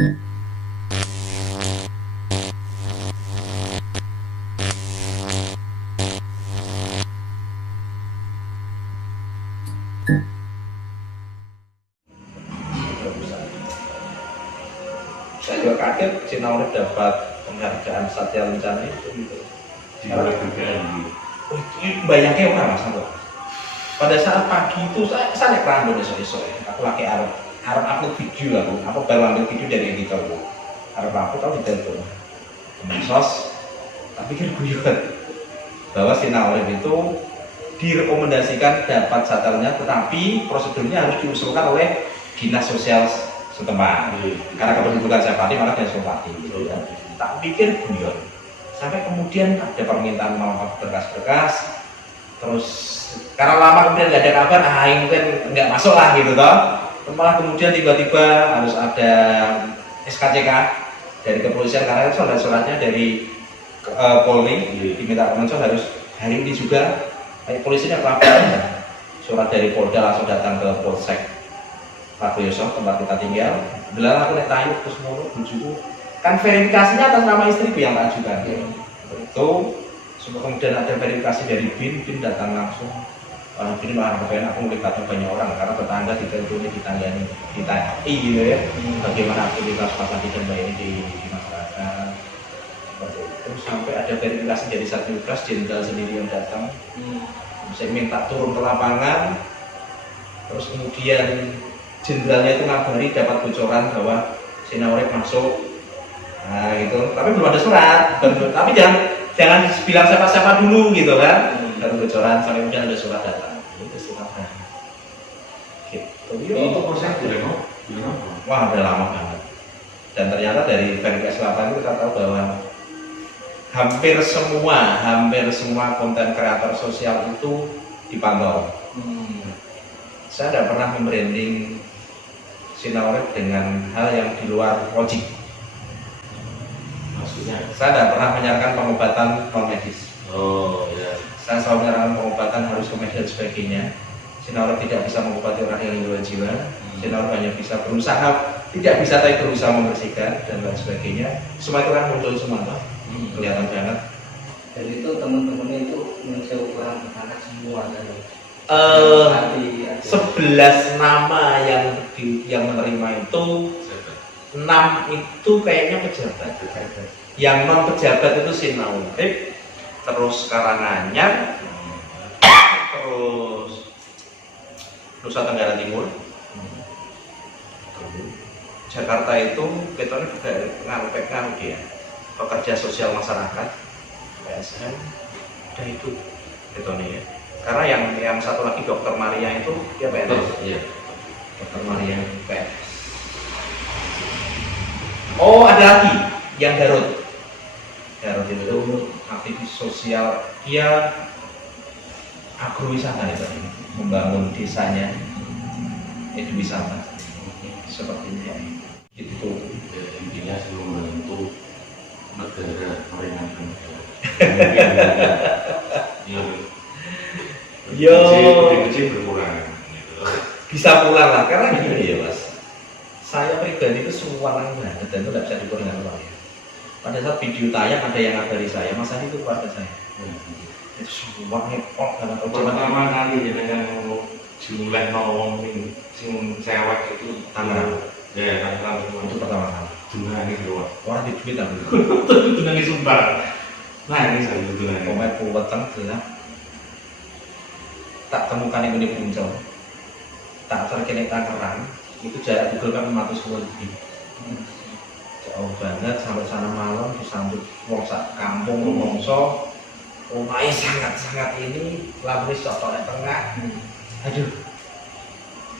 Saya juga kaget Sina Urip dapat penghargaan Satya Lencana itu gitu. Oh, itu bayangnya orang mas aku. Pada saat pagi itu saya naik random esok-esok ya. Aku lagi harap upload video aku baru ambil video dari editor aku. Harap aku tahu di telepon medsos, tapi pikir guyon bahwa Sina Urip itu direkomendasikan dapat satelnya, tetapi prosedurnya harus diusulkan oleh dinas sosial setempat. Karena kependudukan saya Pati, maka dinas Pati. Gitu, ya. Tak pikir guyon. Sampai kemudian ada permintaan melengkapi berkas-berkas, terus karena lama kemudian nggak ada kabar, ini kan nggak masuk lah gitu toh. Malah kemudian tiba-tiba harus ada SKCK dari kepolisian karena itu surat-suratnya dari Polri, diminta Kemensos harus hari ini juga. Polisinya pelaporan, surat dari Polda langsung datang ke Polsek Ragoyoso tempat kita tinggal. Belah aku naik tayu terus mulu bujuku. Kan verifikasinya atas nama istriku yang tak ajukan. Itu semua kemudian ada verifikasi dari BIN datang langsung. BIN marah karena aku melibatkan banyak orang karena tetangga di telepon ditanyai gitu ya. Bagaimana aktivitas Pak Sandi dan Mbak ini di masyarakat. Terus sampai ada verifikasi dari Satgas Jenderal sendiri yang datang. Saya minta turun ke lapangan. Terus kemudian jenderalnya itu ngabari dapat bocoran bahwa Sina Urip masuk. Nah itu, tapi belum ada surat. Tapi jangan bilang siapa-siapa dulu gitu kan. Baru bocoran sampai kemudian ada surat datang. Itu suratnya. Gitu. Itu proses dulu, wah udah lama banget. Dan ternyata dari verifikasi lapangan kita tahu bahwa hampir semua konten kreator sosial itu dipantau. Saya tidak pernah membranding Sina Urip dengan hal yang di luar logik. Maksudnya? Saya tidak pernah menyarankan pengobatan non medis. Oh ya. Saya selalu menyarankan pengobatan harus ke medis dan sebagainya. Sina Urip tidak bisa mengobati orang yang gangguan jiwa. Sina Urip hanya bisa berusaha, tidak bisa tapi berusaha membersihkan dan lain sebagainya. Semua itu kan muncul semua, kelihatan banget. Dan itu teman-temannya itu menjauh orang anak semua kan? 11 nama yang menerima itu 6 itu kayaknya pejabat. Yang non pejabat itu Sina Urip, terus Karanganyar, terus Nusa Tenggara Timur, Jakarta itu ketone juga ngaruh dia pekerja sosial masyarakat PSN, udah itu ketone ya. Karena yang satu lagi Dokter Maria itu dia PNS. Iya. Dokter Maria PNS. Oh ada lagi yang Garut. Garut itu aktivis sosial, dia agrowisata itu, membangun desanya itu wisata sepertinya itu. Ya, intinya sih membantu negara meringankan negara. Yo, kecil berkurang. Gitu. Bisa pulang lah karena gini ya mas. Saya pribadi itu semua banget dan itu tidak bisa diukur dengan uang ya. Pada saat video tayang ada yang ngabari saya, mas Adi itu keluarga saya. Itu semua ngepot karena pertama kali dengan jumlah nolong sing cewek itu Tangerang. Ya Tangerang Itu pertama kali. Jumlah ini keluar. Orang di duit tapi. Jumlah ini sumpah. Nah ini saya jumlah. Pemain puweteng gelap. Tak temukan yang ini Puncol. Tak terkini Tangerang. Itu jarak Google kan 510 lebih. Jauh banget sampai sana malam disambut wong sak kampung rumongso. Rumahnya sangat ini lampu sotonya tengah. Aduh.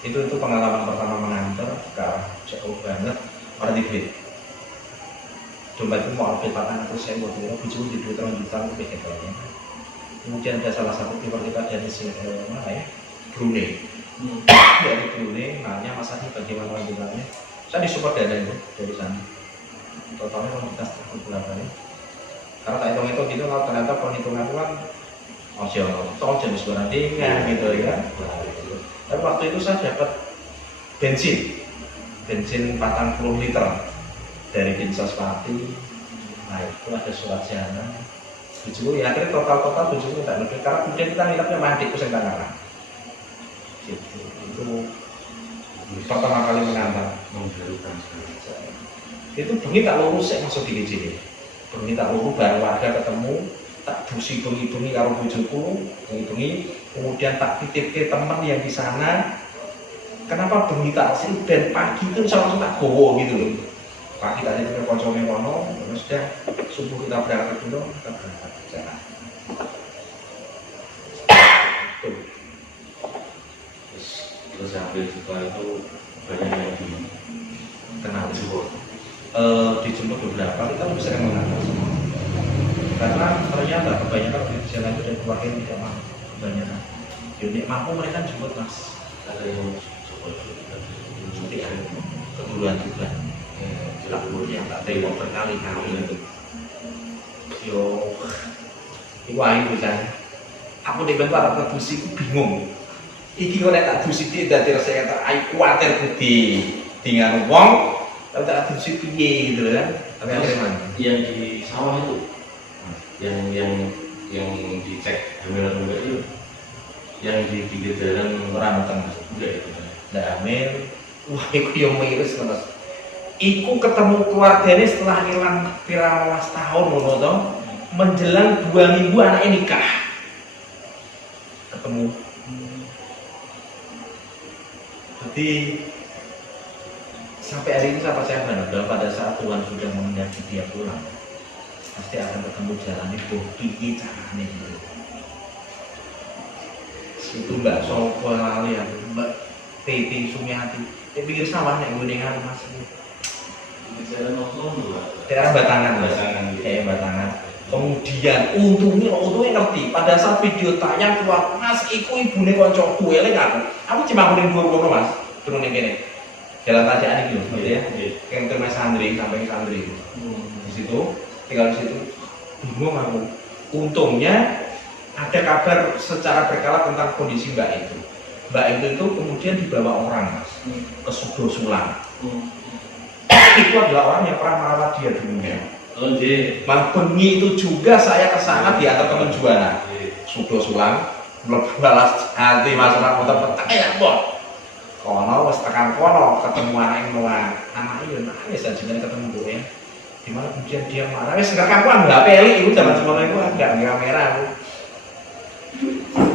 Itu pengalaman pertama mengantar ke arah jauh banget pada di duit. Dompet itu mau update 400.000 buat bujuk di duit juta lebih katanya. Kemudian ada salah satu viewer kita dari mana ya? Brunei. Dari Brunei nanya Mas Adi bagaimana lanjutannya. Saya disupport dana itu dari sana. Totalnya kita berapa ya? Karena tak hitung-hitung gitu, ternyata perhitungan itu kan tol jenis berandingan gitu ya. Tapi waktu itu saya dapat bensin 40 liter dari Dinsospati. Nah itu ada surat jana bujuku ya akhirnya total bujuku tak lebih karena kemudian kita nginepnya mandikku sing tangan gitu. Itu pertama kali mengantar mengharukan itu bengi tak lurus sih masuk di GJ bengi tak lurus bareng warga ketemu tak busi bengi karo bujuku bengi kemudian tak titip ke teman yang di sana kenapa bengi tak sih dan pagi itu langsung tak gowo gitu loh pagi tadi kita konsumsi kono terus sudah subuh kita berangkat dulu kita berangkat ke sana terus hampir setelah itu banyak yang kenal dijemput dijemput beberapa kita lebih sering mengantar karena ternyata kebanyakan di jalan itu dari keluarga yang tidak mampu kebanyakan unit mampu mereka jemput mas ada yang tidak keduluan juga yang tak terima berkali-kali itu yo iwai bisa aku di bentar aku busi bingung iki kok nek tak busi dia dadi rasane kata ai kuwatir budi dengan wong tapi tak busi piye gitu kan tapi akhirnya yang di sawah itu yang dicek hamil atau enggak itu yang di pinggir jalan orang datang enggak itu ndak hamil wah iku yo miris terus iku ketemu keluarganya setelah hilang pirang tahun ngono to menjelang 2 minggu anaknya nikah ketemu jadi sampai hari ini saya percaya benar pada saat Tuhan sudah menghendaki dia pulang pasti akan ketemu jalan itu piye caranya gitu itu mbak Sopo lali ya mbak Titi Sumiati pikir sawah nek gue dengan mas jalan nongkrong daerah Batangan Batangan kemudian untungnya ngerti pada saat video tayang keluar mas iku ibune koncoku eling aku cuma kuning dua mas turun yang gini jalan tajaan ini gitu ya yang terus santri sampai santri di situ tinggal di situ bingung aku untungnya ada kabar secara berkala tentang kondisi mbak itu kemudian dibawa orang mas ke Sudo Sulang itu adalah orang yang pernah merawat dia dulunya. Mang bengi itu juga saya kesana diantar teman Juwana. Sudo Sulang, balas hati masalah motor petak ya bos. Kono wes tekan kono ketemu anak yang nuan, anak itu nangis dan jangan ketemu gue. Dimana kemudian dia marah, wes ngerkam aku nggak peli itu zaman sebelumnya itu nggak di kamera aku.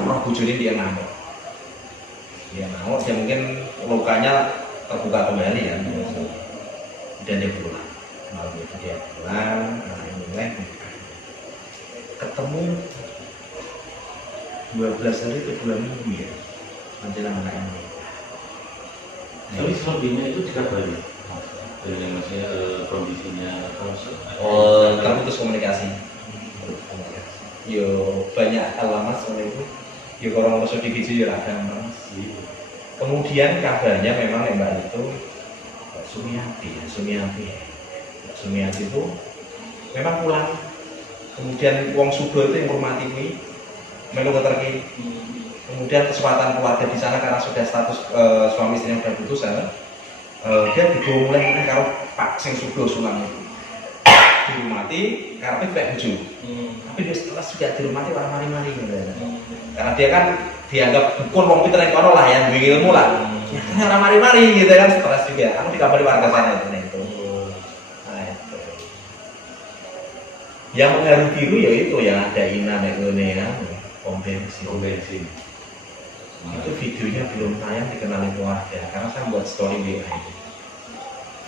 Roh bujuni dia ngamuk, dia mungkin lukanya terbuka kembali ya. Dan dia pulang malam itu dia pulang mulai ketemu 12 hari ke 2 minggu ya menjelang anaknya tapi selebihnya itu dikabari dengan maksudnya kondisinya terputus komunikasi yo banyak alamat soal itu yo orang masuk di gizi yo ada mas kemudian kabarnya memang mbak itu Sumiati itu memang pulang kemudian wong Sudo itu yang hormati ini melu keterki kemudian kesempatan keluarga di sana karena sudah status suami istri yang sudah putus dia digowo mulai karo Pak Sing Sudo Sulang itu dihormati karena tidak buju tapi dia setelah sudah dihormati orang mari-mari karena dia kan dianggap dukun wong pinter yang kono lah ya duwe ilmu lah ya orang mari-mari gitu kan stres juga aku dikabari warga sana itu nah itu yang mengharu biru ya itu yang ada Ina Nekone ya pom bensin itu videonya belum tayang dikenali keluarga karena saya buat story WA itu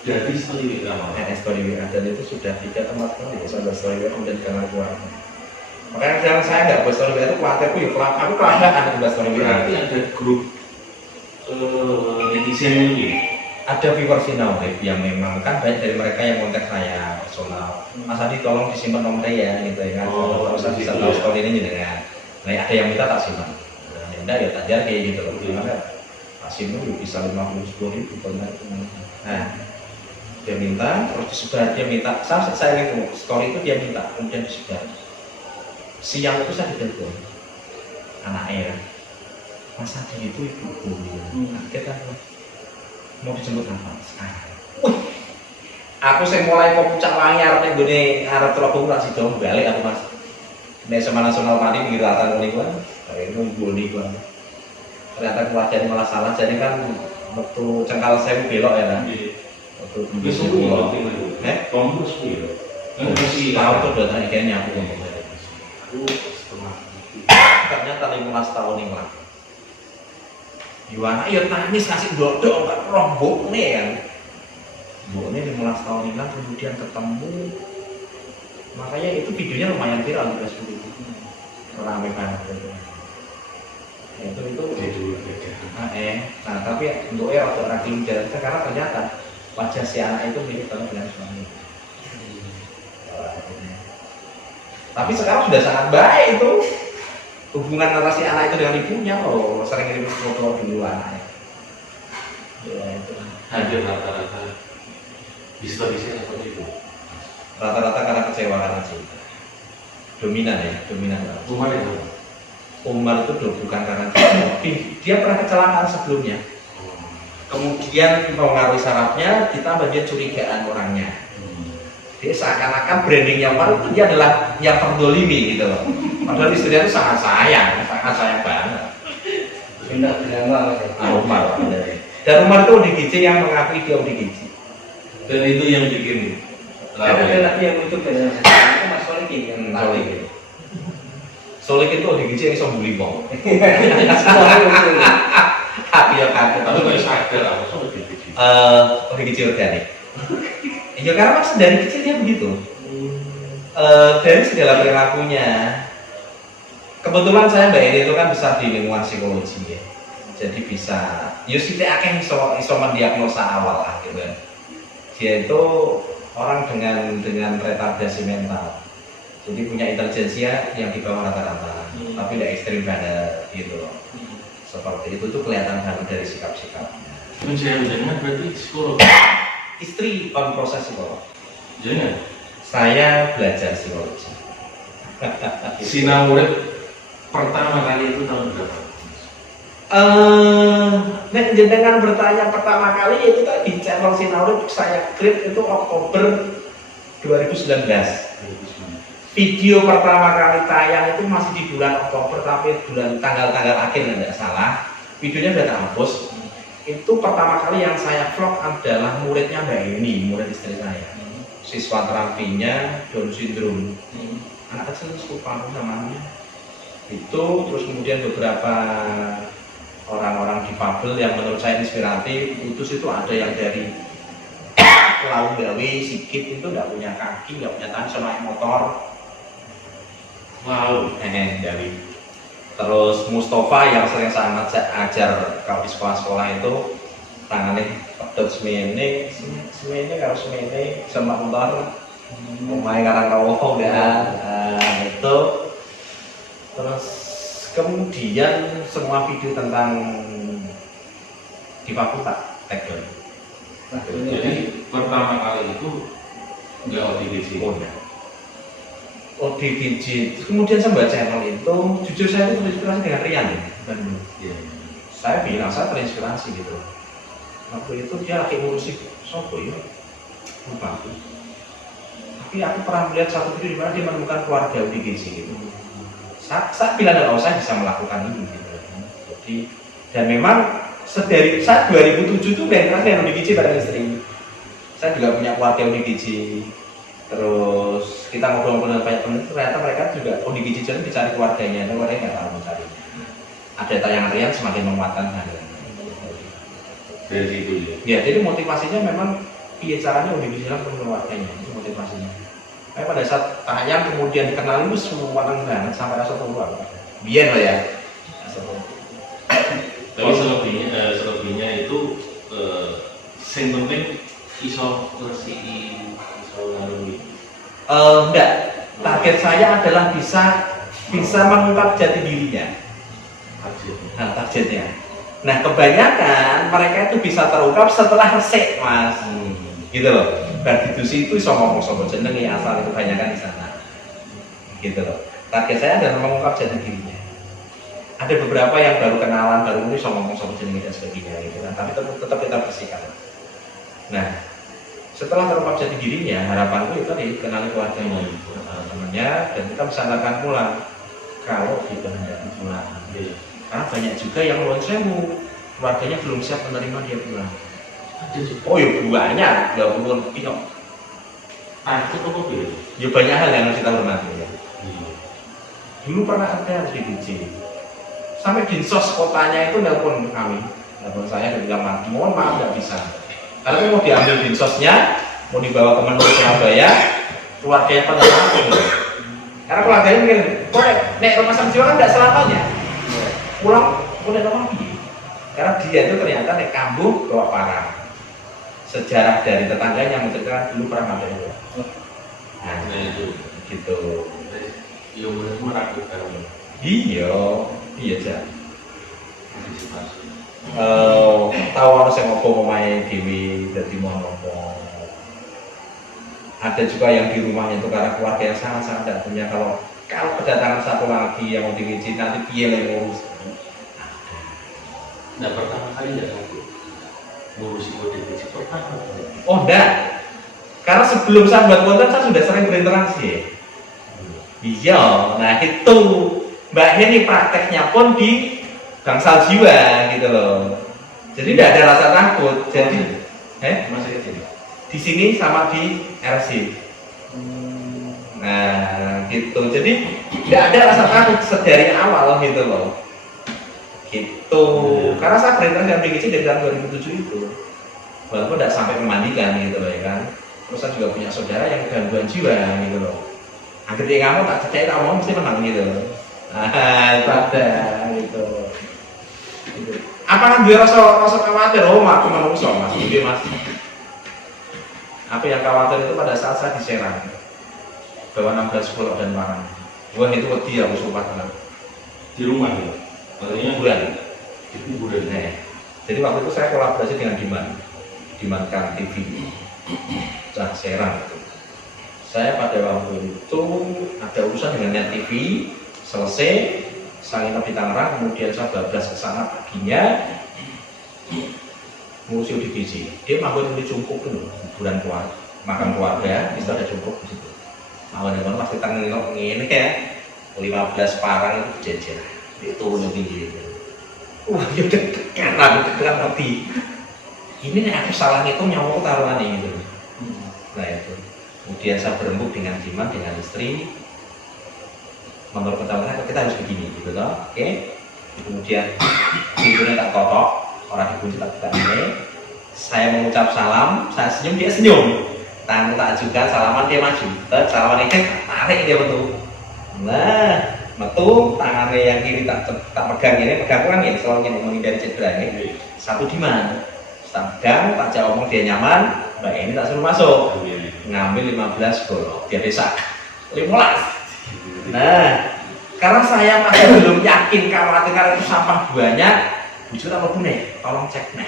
jadi story WA story WA dan itu sudah 3 tempat kali saya buat story WA kemudian dikenali keluarga makanya sekarang saya nggak buat story WA itu keluargaku ya aku kelabakan buat story WA berarti ada grup netizen ini ada viewer Sinau yang memang kan banyak dari mereka yang kontak saya personal Mas Adi tolong disimpan nomornya ya gitu ya kan kalau saya bisa tahu story ini juga kan nah ada yang minta tak simpan nah yang enggak ya tak jadi kayak gitu loh gimana tak simpan bisa 50-10 ribu kontak nah dia minta terus disebar dia minta saya itu story itu dia minta kemudian disebar siang itu saya ditelepon anaknya Mas Adi itu ibu-ibu kaget kan mau dijemput apa sekarang? Aku sing mulai kok pucak wangi arep ning gone arep Trogong ra sida balik aku Mas. Nek sama nasional mati pinggir ratan niku kan. Kayak nggone iku. Ternyata kewajiban malah salah jadi kan waktu Cengkal Sewu belok ya kan. Waktu Itu semua Kombus ya. tahu tuh udah tadi kayaknya aku ngomong. Aku setengah Ternyata 15 tahun yang lalu. Yuwana ya nangis kasih dodok kan rombok nih kan. Mboknya 15 tahun yang lalu kemudian ketemu. Makanya itu videonya lumayan viral di Facebook itu. Ramai banget itu. Itu nah tapi bentuknya waktu orang tinggal karena ternyata wajah si anak itu mirip banget dengan suami. Tapi sekarang sudah sangat baik itu hubungan antara si anak itu dengan ibunya. Oh sering kirim foto dulu anaknya. Ya itu. hampir rata-rata historisnya seperti itu. Rata-rata karena kecewa karena cinta. Dominan ya, dominan. Umar itu Umar itu bukan karena cinta, dia pernah kecelakaan sebelumnya. Kemudian mengaruhi sarafnya, ditambah dia curigaan orangnya. Dia seakan-akan brandingnya Umar itu dia adalah yang terdolimi gitu loh. Padahal istrinya itu sangat sayang banget. Tidak drama Mas. Umar. Dan Umar itu ODGJ yang mengakui dia ODGJ. dan itu yang bikin Ada lagi yang lucu dari itu Mas Solikin yang tadi. Solik itu ODGJ yang bisa bully wong. Semuanya lucu. Tapi ya kan, tapi nggak sadar apa soal gitu. ODGJ organik. Ya karena mas dari kecil dia begitu. Dari segala perilakunya. Kebetulan saya Mbak Eni itu kan besar di lingkungan psikologi ya. Jadi bisa, Yusuf akan iso mendiagnosa awal lah gitu. Dia itu orang dengan retardasi mental. Jadi punya intelijensia yang di bawah rata-rata, tapi tidak ekstrim banget gitu loh. Seperti itu tuh kelihatan banget dari sikap-sikapnya. Jangan berarti psikolog. Istri on proses psikolog. Jangan. Saya belajar psikologi. Sinau murid pertama kali itu tahun berapa? Nek jenengan bertanya pertama kali itu tadi channel Sinau saya create itu Oktober 2019. Video pertama kali tayang itu masih di bulan Oktober tapi bulan tanggal-tanggal akhir tidak salah. Videonya sudah terhapus. Itu pertama kali yang saya vlog adalah muridnya Mbak Eni, murid istri saya. Siswa terapinya Down syndrome. Anak kecil lupa namanya. Itu terus kemudian beberapa orang-orang difabel yang menurut saya inspiratif. Putus itu ada yang dari Pulau Gawe, Sikit itu nggak punya kaki, nggak punya tangan, sama motor. Wow. Dari terus Mustafa yang sering sangat ajar kalau di sekolah-sekolah itu tangannya pedot semene kalau semene sama motor umai karang rawoh ya itu. Terus kemudian semua video tentang di fakultas teknik. Jadi pertama kali itu nggak ODGJ. ODGJ. Kemudian saya baca channel itu, jujur saya itu terinspirasi dengan Rian dan saya bilang saya terinspirasi gitu. Waktu itu dia lagi ngurusi sopo ya, lupa aku. Tapi aku pernah melihat satu video di mana dia menemukan keluarga ODGJ gitu. Saya bilang kalau saya bisa melakukan ini gitu. Jadi dan memang sedari saat 2007 itu dengan ODGJ pada istri. Saya juga punya keluarga ODGJ. Terus kita ngobrol dengan banyak teman, ternyata mereka juga ODGJ jadi dicari keluarganya, dan keluarganya nggak tahu mencari. Ada tayangan Rian semakin menguatkan hal Dari situ ya. Ya, jadi motivasinya memang caranya ODGJ untuk keluarganya, itu motivasinya. Tapi pada saat tayang kemudian dikenal itu semua orang banget sampai rasa tua. Biar lah ya. Tapi selebihnya itu sing penting iso ngerti enggak, target saya adalah bisa mengungkap jati dirinya. Nah, targetnya. Nah, kebanyakan mereka itu bisa terungkap setelah resik, Mas. Gitu loh. Dan di situ iso ngomong sopo jenenge asal itu kebanyakan di sana. Gitu loh. Target saya adalah mengungkap jati dirinya. Ada beberapa yang baru kenalan, baru iso ngomong sopo jenenge dan sebagainya gitu kan. Tapi tetap kita bersihkan. Nah, Setelah terungkap jati dirinya, harapanku itu dikenali keluarganya, temannya, dan kita bisa lakukan pulang kalau dikehendaki pulang. Karena banyak juga yang luar sewu, keluarganya belum siap menerima dia pulang. Oh ya banyak, 20 lebih kok. Takut apa ya? Ya banyak hal yang harus kita hormati ya. Dulu pernah ada di DJ, sampai dinsos kotanya itu nelpon kami, nelpon saya dan bilang mohon maaf nggak bisa. Karena mau diambil dinsosnya, mau dibawa ke Menur Surabaya, keluarganya pada takut. Karena keluarganya mungkin, kok nek rumah sakit jiwa kan nggak selamanya. Pulang udah lagi. Karena dia itu ternyata nek kambuh bawa parah. Sejarah dari tetangganya menceritakan dulu pernah ada itu. Nah itu gitu. ya benar meragukan Iya aja. antisipasi. Tahu harus yang ngomong main dewi dari mau ngomong. Ada juga yang di rumahnya itu karena keluarga yang sangat tidak punya. Kalau kedatangan satu lagi yang mau diwujud nanti dia yang ngurus. Nah pertama kali nggak aku ngurusi ODGJ pertama. Oh enggak, karena sebelum saya buat konten saya sudah sering berinteraksi. Iya, nah itu Mbak Heni prakteknya pun di bangsal jiwa gitu loh. Jadi tidak ada rasa takut. Jadi, Masih kecil. di sini sama di RC. Nah, gitu. Jadi tidak ada rasa takut dari awal gitu loh. Gitu. Karena saya berinteraksi dengan BGC dari tahun 2007 itu. Walaupun tidak sampai memandikan gitu loh ya kan. Terus saya juga punya saudara yang gangguan jiwa gitu loh. Akhirnya kamu tak percaya tak mau mesti menang gitu. Itu ada gitu. Apa kan dia rasa khawatir? Oh, aku manusia mas, jadi mas. Apa yang khawatir itu pada saat saya diserang bawa 16 pulau dan barang. Wah itu wedi aku sumpah tenang. Di rumah ya? Maksudnya Kuburan. di kuburan. Nah, jadi waktu itu saya kolaborasi dengan Diman Kang TV. Saya serang itu. Saya pada waktu itu ada urusan dengan Net TV, selesai, saya nginep di Tangerang, kemudian saya bablas ke sana paginya, ngurusi ODGJ. Dia manggon di Cungkup dulu, kuburan keluarga, makam keluarga, itu ada Cungkup di situ. Manggon pasti tanggung ini ya, 15 parang itu jejer, itu tinggi. Wah, ya deg-degan tapi ini nih aku salah itu nyawa taruhan gitu. Nah itu. Kemudian saya berembuk dengan Diman, dengan istri. Menurut pertama kita harus begini, gitu loh. Oke. Kemudian pintunya tak kotok, orang dikunci tak buka ini. Saya mengucap salam, saya senyum, dia senyum. Tangan tak ajukan, salaman dia maju. Salaman ini tarik dia betul. Nah, metu tangannya yang kiri tak pegang ini, pegang kurang ya, selalu yang menghindari cedera ini. Satu Diman, tak pegang, tak jawab omong dia nyaman. Mbak ini tak suruh masuk. Ngambil 15 golok, dia desa 15. Nah, karena saya masih belum yakin khawatir karena itu sampah banyak, bujur apa bune, tolong cek nih,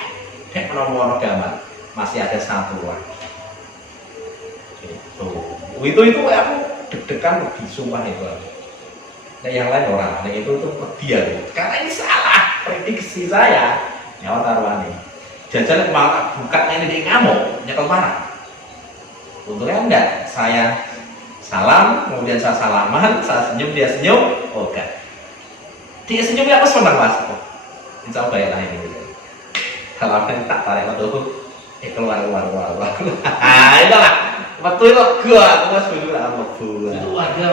nomor gambar masih ada satu lagi. Itu aku deg-degan lebih sumpah itu. Nah yang lain orang, nah itu dia tuh, karena ini salah prediksi saya, nyawa taruhannya. Jajan malah bukanya ini dia ngamuk, nyekel parah. Untungnya enggak, saya salam, kemudian saya salaman, saya senyum, dia senyum, oh enggak. Dia senyum ya aku senang mas. Insya Allah ya lah ini. Kalau tak tarik betul, keluar. Itulah, betul itu gua, aku mas dulu lah betul. Itu warga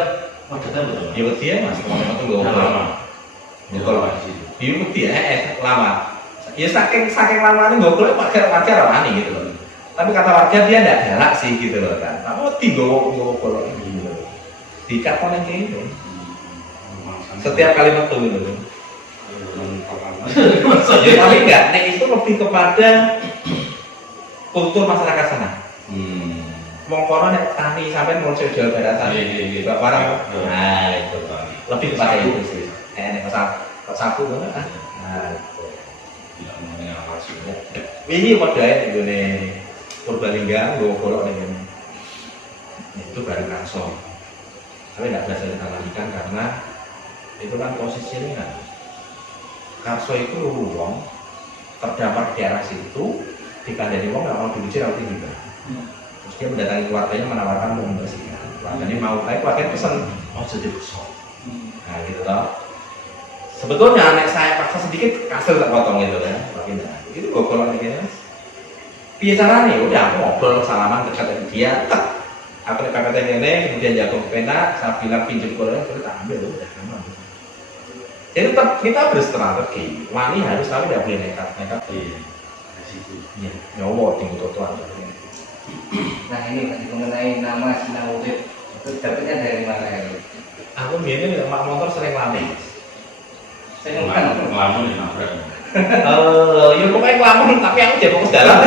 betul. Ya betul ya mas, kalau itu gak lama. Betul mas. Iya betul ya, lama. Ya saking lamanya gak boleh wajar rawani gitu loh. Tapi kata warga dia tidak galak sih gitu loh kan. Kamu tiga golok gitu. Dikat kan yang kayak gitu. Setiap kali metu gitu. Ya tapi enggak, nek itu lebih kepada kultur masyarakat sana. Mongkoro nek tani sampai mau Jawa Barat tani. Barang. Nah itu. Lebih kepada itu sih. Nek sapu tuh. Nah itu. Tidak mengenai hasilnya. Ini modalnya ini Purbalingga, gue golok nih itu bareng Karso. Tapi tidak bisa kita lanjutkan karena itu kan posisinya kan. Karso itu ruang terdapat di daerah situ, dikandani wong nggak mau diuji rawat juga. Terus dia mendatangi keluarganya menawarkan mau membersihkan. Keluarganya mau, tapi keluarganya pesan mau jadi besok. Nah gitu loh. Sebetulnya anak saya paksa sedikit kasih tak potong gitu kan, tapi enggak. Itu gokol aja. Biasa nih, udah aku ngobrol salaman dekat dengan dia, aku nih PPT ini, kemudian jago pena, saya bilang pinjam kolornya, terus tak ambil, udah aman. Jadi tetap kita berstrategi, wani harus tahu tidak boleh nekat. Iya, situ. Iya, nyowo tinggal tuan. Nah ini tadi mengenai nama Sinawudit itu dapatnya dari mana ya? Aku biasanya mak motor sering lami. Saya kan Ngelamun ya nabrak. Ya pokoknya ngelamun, tapi aku jadi fokus dalam.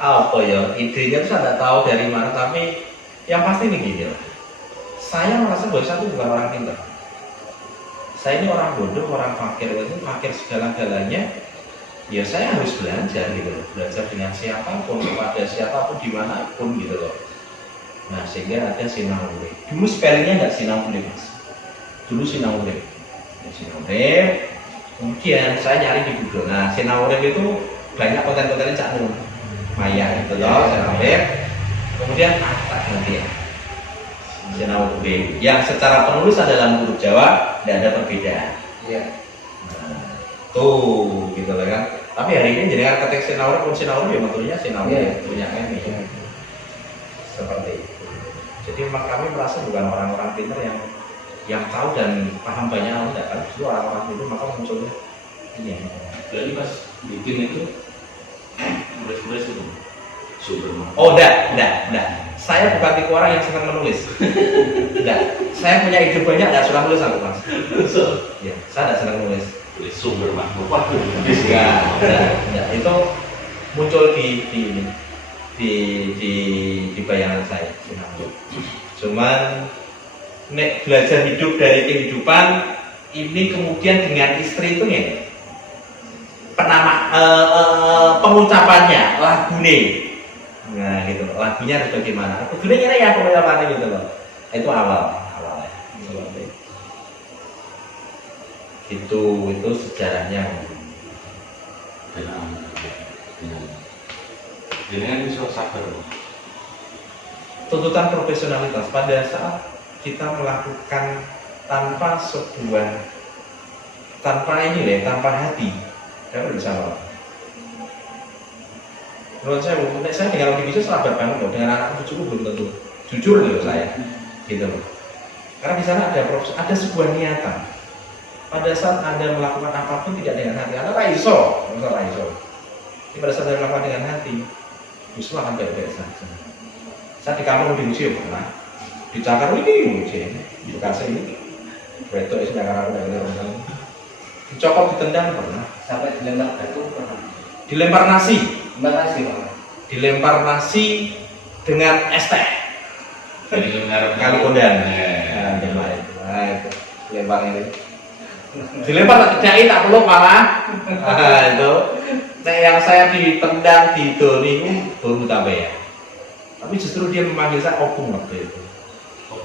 Apa ya, idenya itu saya tidak tahu dari mana, tapi yang pasti ini gini lah. Saya merasa bahwa saya itu bukan orang pintar. Saya ini orang bodoh, orang fakir, itu fakir segala-galanya. Ya saya harus belajar gitu loh, belajar dengan siapapun, kepada siapapun, dimanapun gitu loh. Nah sehingga ada Sinawure. Dulu spellingnya nggak Sinawure mas. Dulu Sinawure. Ya, Sinawure. Kemudian saya nyari di Google. Nah Sinawure itu banyak konten-kontennya Cak Nun Maya gitu loh, Sinawure. Kemudian tak ganti ya. Sinawure. Yang secara penulisan dalam huruf Jawa tidak ada perbedaan. iya. Nah, tuh gitu loh kan. Tapi hari ini jadi ketik Sinawure pun Sinawure ya maksudnya Sinawure punya ini. Seperti itu. Jadi memang kami merasa bukan orang-orang pintar yang tahu dan paham banyak hal, tidak kan? Justru orang-orang itu maka munculnya ini. Jadi pas bikin itu nulis-nulis itu super. Oh, enggak. Saya bukan tipe orang yang senang menulis. Enggak. Saya punya ide banyak, enggak suka nulis aku mas. Ya, saya enggak senang menulis. Tulis sumber makhluk. Waduh, Enggak. Itu muncul di bayangan saya. Cuman nek belajar hidup dari kehidupan ini kemudian dengan istri itu nih pengucapannya lagu nih, nah gitu lagunya harus bagaimana? Lagunya ya pengucapannya gitu loh. Itu awalnya. Itu sejarahnya. Jadi kan bisa sabar. Tuntutan profesionalitas pada saat kita melakukan tanpa tanpa hati, kita bisa apa? Menurut saya dengan lebih bisa sabar banget loh, dengan anak cucuku belum tentu jujur loh saya, gitu loh. Karena di sana ada sebuah niatan. Pada saat Anda melakukan apapun tidak dengan hati, Anda raiso. Ini pada saat Anda melakukan dengan hati, justru akan baik-baik saja. Saya di kamar di museum pernah, di Cakar ini museum, di Bekasi ini, betul itu Cakar ada. Dicokot, ditendang pernah. Sampai dilempar batu pernah. Dilempar nasi. Makasih Pak. Dilempar nasi dengan es teh. Jadi ngarep Kali kondan. Nah, itu dilempar ini. Dilempar tak kedai tak peluk malah. Nah, itu. Nah, yang saya ditendang didoni baru tambah ya. Tapi justru dia memanggil saya opung waktu itu.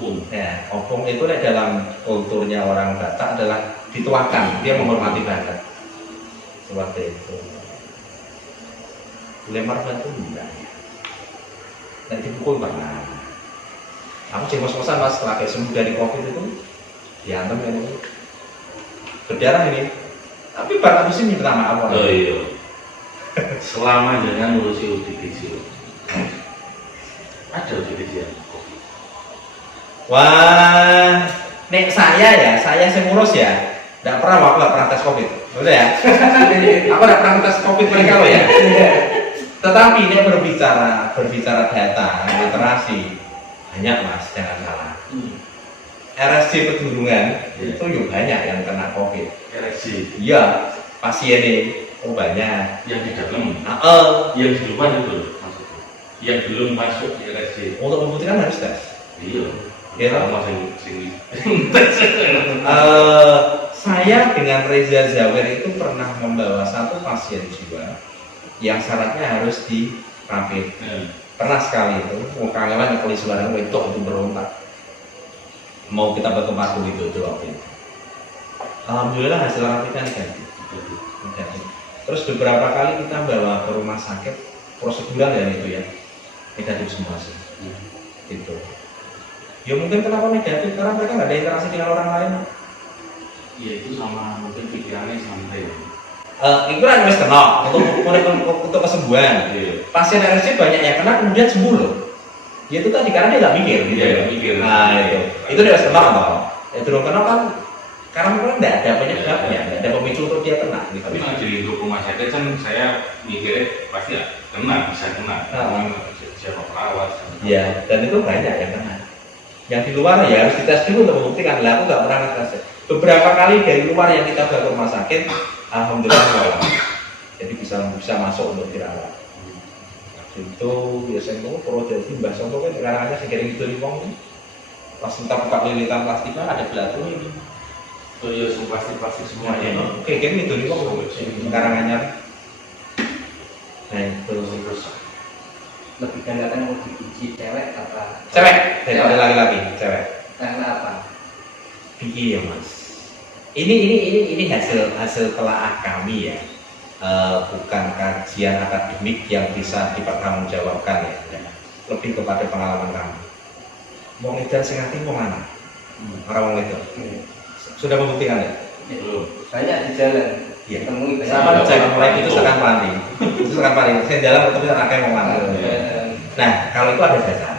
opung. Ya, opung itu dalam kulturnya orang Batak adalah dituakan, dia menghormati banget. Seperti itu. Dilempar batu enggak. Dan dipukul pernah. Aku cengos-ngosan mas setelah sembuh dari COVID itu diantem kan itu berdarah ini. Tapi baru habis ini minta maaf orang. Oh iya. Selama jangan ngurusi UTBC. Ada UTBC yang COVID. Wah, nek saya yang ngurus ya, tidak pernah aku nggak pernah tes COVID, betul ya? Aku tidak pernah tes COVID mereka loh ya. Tetapi ini berbicara data, literasi, banyak mas, jangan salah. RSC Pedurungan itu juga banyak yang kena COVID. RSC. Iya, pasien ini banyak. Yang di dalam. Yang di luar itu maksudnya. Yang belum masuk di RSC. Untuk membuktikan harus tes. Iya. Ya, sama sing saya dengan Reza Zawir itu pernah membawa satu pasien jiwa yang syaratnya harus di rapid. Pernah sekali itu, kangelan kali suara itu berontak. Mau kita ke tempat itu waktu itu. Alhamdulillah hasil rapidnya negatif. Terus beberapa kali kita bawa ke rumah sakit prosedural ya itu ya, negatif semua sih. Gitu. Ya mungkin kenapa negatif, karena mereka nggak ada interaksi dengan orang lain. Ya itu sama mungkin pikirannya santai. Itu kan wis kena untuk kesembuhan. Iya. Pasien RSC banyak yang kena kemudian sembuh loh. Ya itu tadi karena dia nggak mikir gitu. Iya, nggak mikir. Nah itu dia wis kena toh. Itu kena kan karena memang nggak ada penyebabnya, nggak ada pemicu untuk dia kena. Gitu. Tapi kalau jadi untuk rumah sakit kan saya mikirnya pasti ya kena, bisa kena. Siapa perawat? Ya, dan itu banyak yang kena. Yang di luar ya harus dites dulu untuk membuktikan. Lah aku nggak pernah ngetes. Beberapa kali dari luar yang kita bawa ke rumah sakit, alhamdulillah lolos. Jadi bisa masuk untuk dirawat. Itu biasanya mau pro jadi mbak Sopo kan sekarang aja sekiring itu di wong. Pas kita buka lilitan plastiknya ada belatung ini. Oh iya, plastik semuanya. Oke, kayak gitu di wong. Sekarang aja. Nah itu Terus lebih ganakan mau diuji cewek apa? cewek, daripada laki-laki, cewek. Karena apa? Iya mas. Ini hasil telaah kami ya. Bukan kajian akademik yang bisa dipertanggungjawabkan ya. Lebih kepada pengalaman kami. Wong edan sing ati wong lanang. Orang wong itu. Sudah membuktikan ya? Belum. Banyak di jalan. Iya. Temui banyak. Sama jangan mulai itu sekan paling. Itu sekan paling. Saya jalan ketemu sama akeh wong lanang. Nah, kalau itu ada data.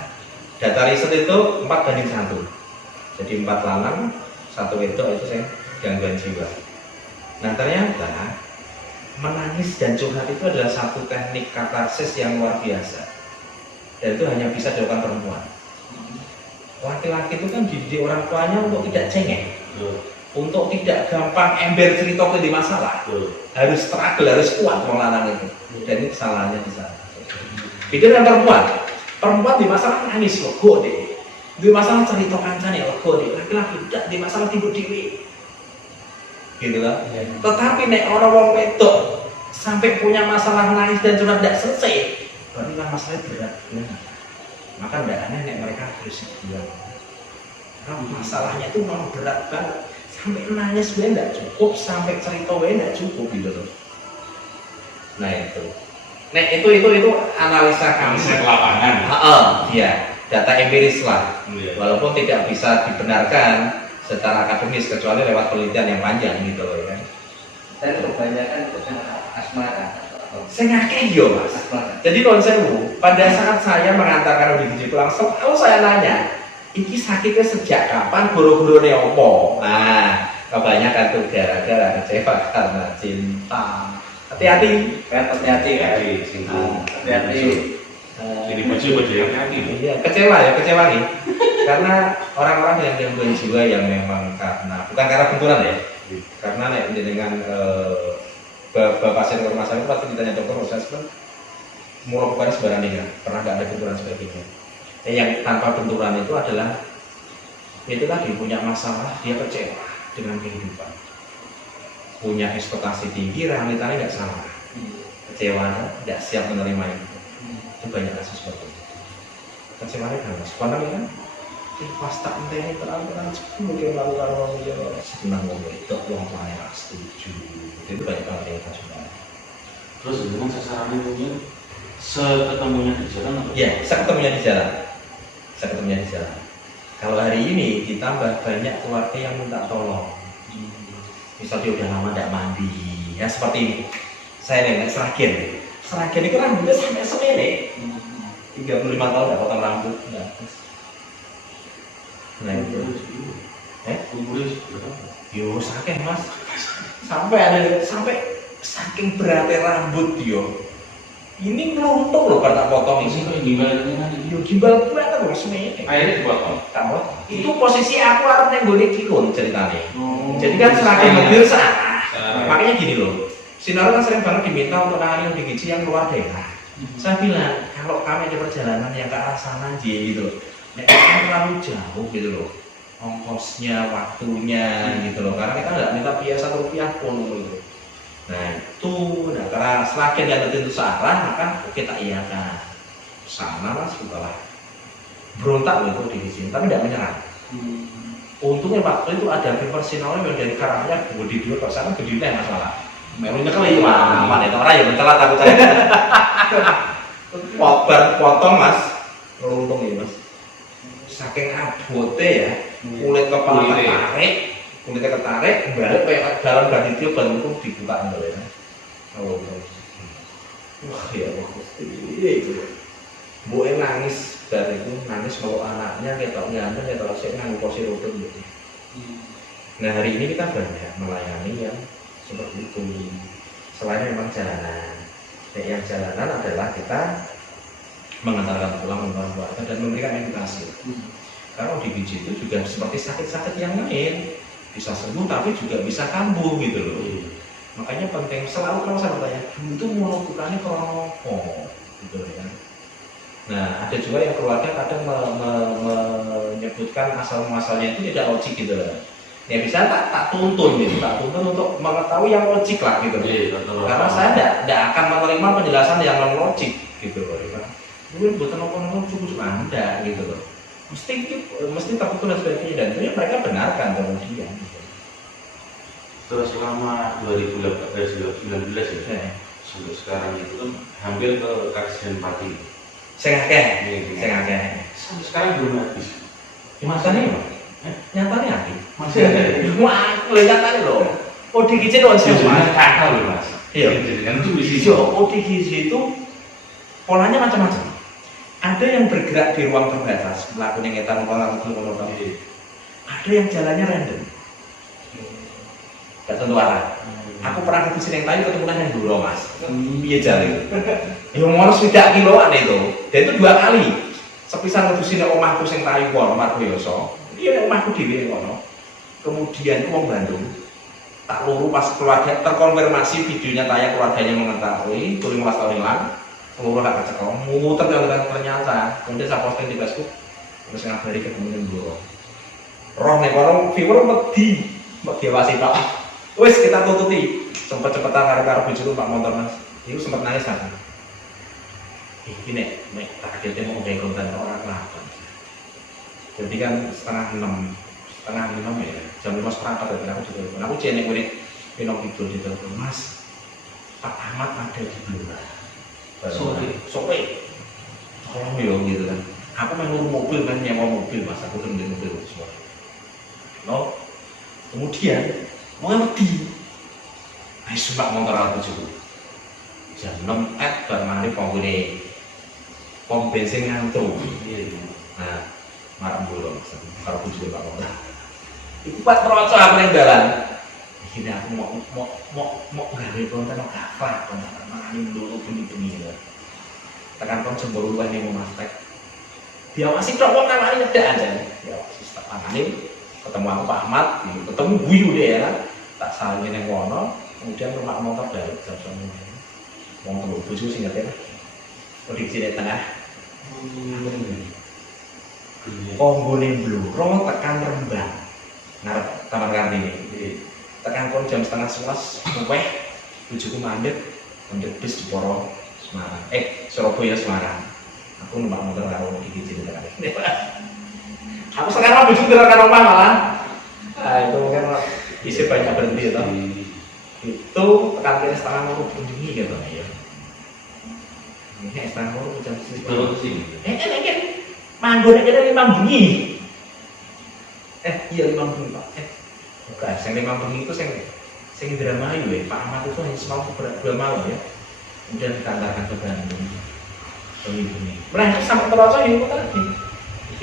Data riset itu 4:1. Jadi 4 lanang, 1 wedok itu saya gangguan jiwa. Nah, ternyata menangis dan curhat itu adalah satu teknik katarsis yang luar biasa. Dan itu hanya bisa dilakukan perempuan. Laki-laki itu kan dididik orang tuanya untuk tidak cengeng, untuk tidak gampang ember cerita di masalah, harus struggle, harus kuat orang lanang itu. Dan ini kesalahannya di sana. Beda dengan perempuan di masalah nangis lega deh, di masalah cerita kancane lega deh, laki-laki tidak di masalah timbul dewi, gitu lah. Tetapi nek orang wong wedok sampai punya masalah nangis dan curhat tidak selesai, berarti kan masalahnya berat. Maka tidak aneh nek mereka harus dibuang. Karena masalahnya itu memang berat banget, sampai nangis gue tidak cukup, sampai cerita gue tidak cukup gitu loh. Nah itu. Nah itu analisa kami. Analisa lapangan. Iya, data empiris lah. Iya. Walaupun tidak bisa dibenarkan secara akademis kecuali lewat penelitian yang panjang gitu loh ya. Dan kebanyakan itu kan asmara. Saya ngakeh yo mas. Asmara. Jadi konsewu, pada saat saya mengantarkan Udi pulang, kalau saya nanya, iki sakitnya sejak kapan, guru-guru opo? Nah, kebanyakan tuh gara-gara kecewa karena cinta. Hati-hati, Kan hati-hati kan. Hati-hati. Jadi baju yang hati. Iya, kecewa nih. Karena orang-orang yang gangguan jiwa yang memang bukan karena benturan ya, karena dengan pasien ke rumah sakit pasti ditanya dokter assessment, murah bukan sembarang nih, pernah nggak ada benturan sebagainya. Yang tanpa benturan itu adalah itu tadi punya masalah, dia kecewa dengan kehidupan, punya ekspektasi tinggi, realitanya nggak sama, kecewa, nggak siap menerima itu banyak kasus seperti itu. Kecewanya kan mas, kan? Pas tak enteni terang-terang mungkin melakukan orang dia senang ngomong itu, uang tuanya nggak setuju. Itu banyak banget yang kasus. Terus memang sasarannya mungkin seketemunya di jalan atau? Iya, seketemunya di jalan. Kalau hari ini ditambah banyak keluarga yang minta tolong. Misal dia udah lama tidak mandi, ya seperti ini. Saya nenek Seragen itu rambutnya sampai semene. 35 tahun tidak potong rambut. Nah itu. Umurnya berapa? Yo saking mas, sampai saking beratnya rambut yo. Ini meluntung loh karena potong Ini ini. kok gimbalnya nanti? Yo gimbal gue kan harus semene. Akhirnya dipotong. Itu posisi aku harus nenggone kilon ceritanya. Oh. Jadi kan Seragen mobil sana. Salah. Makanya gini loh. Sinar kan sering banget diminta untuk nangani ODGJ yang keluar daerah. Saya bilang kalau kami di perjalanan yang ke arah sana aja gitu loh. Nek kan terlalu jauh gitu loh. Ongkosnya, waktunya gitu loh. Karena kita nggak minta biaya Rp1 pun gitu. Nah itu, karena semakin yang tentu searah maka kita iyakan. Sana mas, udahlah. Berontak loh itu di sini, tapi tidak menyerah. Untungnya waktu itu ada Viper Sinole yang dari Karangnya gede dulu ke sana, gede masalah. Melunya kali aman itu orang ya mencelat aku tadi. Potong mas, ngeluntung ya mas. Saking abote ya, kulit kepala kulitnya ketarik, balik kayak dalam gaditnya bentuk dibuka ya. Oh, wah ya Allah, Boe nangis dari itu nangis kalau anaknya kita nyampe kita rasanya nganggu kursi roda gitu. Nah hari ini kita banyak melayani yang seperti itu. Selain memang jalanan, yang jalanan adalah kita mengantarkan pulang keluarga dan memberikan edukasi. Karena ODGJ itu juga seperti sakit-sakit yang lain, bisa sembuh tapi juga bisa kambuh gitu loh. Makanya penting selalu kalau saya bertanya, itu mau bukannya kronopo gitu ya. Nah ada juga yang keluarga kadang menyebutkan asal muasalnya itu tidak logik gitu loh. Ya bisa tak tuntun gitu, tak tuntun untuk mengetahui yang logik lah gitu loh. Karena saya tidak akan menerima penjelasan yang non logik gitu loh. Mungkin buat nopo-nopo cukup anda gitu loh. Mesti tertutup dan sebagainya dan itu mereka benarkan kemudian. Gitu. Setelah selama 2019 ya, sampai sekarang itu kan hampir ke kajian pati. Saya ngakeh. Sampai sekarang belum habis. Nyatanya loh, nyatanya habis. Masih ada. Wah, nyatanya loh. ODGJ itu Sebenarnya kakak loh mas. Iya. Kan itu isi. ODGJ itu polanya macam-macam. Ada yang bergerak di ruang terbatas, melakukan ngetan Ada yang jalannya random. Gak tentu arah. Aku pernah ke sini yang tadi ketemu yang dulu mas. Iya jalan. Yang mau sudah kiloan itu. Dan itu 2 kali. Sepisah ke sini omahku sing tayu kono, omahku yoso. Iya omahku dhewe kono. Kemudian uang Bandung. Tak luru pas keluarga terkonfirmasi videonya tayang keluarganya mengetahui, 15 tahun hilang. Seluruh hak kecekel, muter ternyata. Kemudian saya posting di Facebook, terus ngabari ketemu yang dulu. Roh nih, kalau viewer wedi wasit pak. Wes kita tututi, cepet-cepetan karo bujuku pak motor mas. Itu sempat nangis kan? Ini nih, targetnya mau kayak konten orang kelihatan. Jadi kan setengah 6 ya, jam 5:30 dan aku juga. Aku cenek gue pinong tidur di telepon mas. Pak Ahmad ada di Blora. Sope, tolong ya gitu kan. Aku main mobil kan nyewa mobil mas, aku tuh beli mobil semua. No, kemudian mau ngerti. Ayo sumpah motor aku cukup. Jam 6 baru mari pom bensin ngantuk. Nah, marah bolong. Kalau aku juga pak motor. Iku pas terocok aku yang jalan. Ini aku mau gawe konten apa konten ini dulu bunyi ya. Tekan kon jemburu luwih ning omah tek. Diawasi tok wong namane nyedak aja. Diawasi tak tangani ketemu aku Pak Ahmad, ketemu guyu deh ya. Tak salin ning kono, kemudian rumah motor balik jam 9. Wong telu bojo sing nyetir. Di sini tengah. Konggone bluro tekan Rembang. Ngarep Taman Kartini. Tekan kon jam 10:30 luweh bojoku mandek bis di Poro Semarang. Surabaya Semarang. Aku numpak motor karo iki jenenge tekan. Aku sekarang bojoku tekan omah malah. Nah, itu mungkin bisa banyak berhenti ya toh. Itu tekan kene 3:30 bengi gitu ya. Ini 3:30 jam 10. Terus sih. Kan manggon aja dari 5 bengi. Iya 5 bengi Pak. Bukan, yang 5 bengi itu sing Indramayu ya, Pak Ahmad itu hanya semalam bulan malam ya. Kemudian ditantarkan ke Bandung. Bengi. Mereka sampai terasa itu tadi.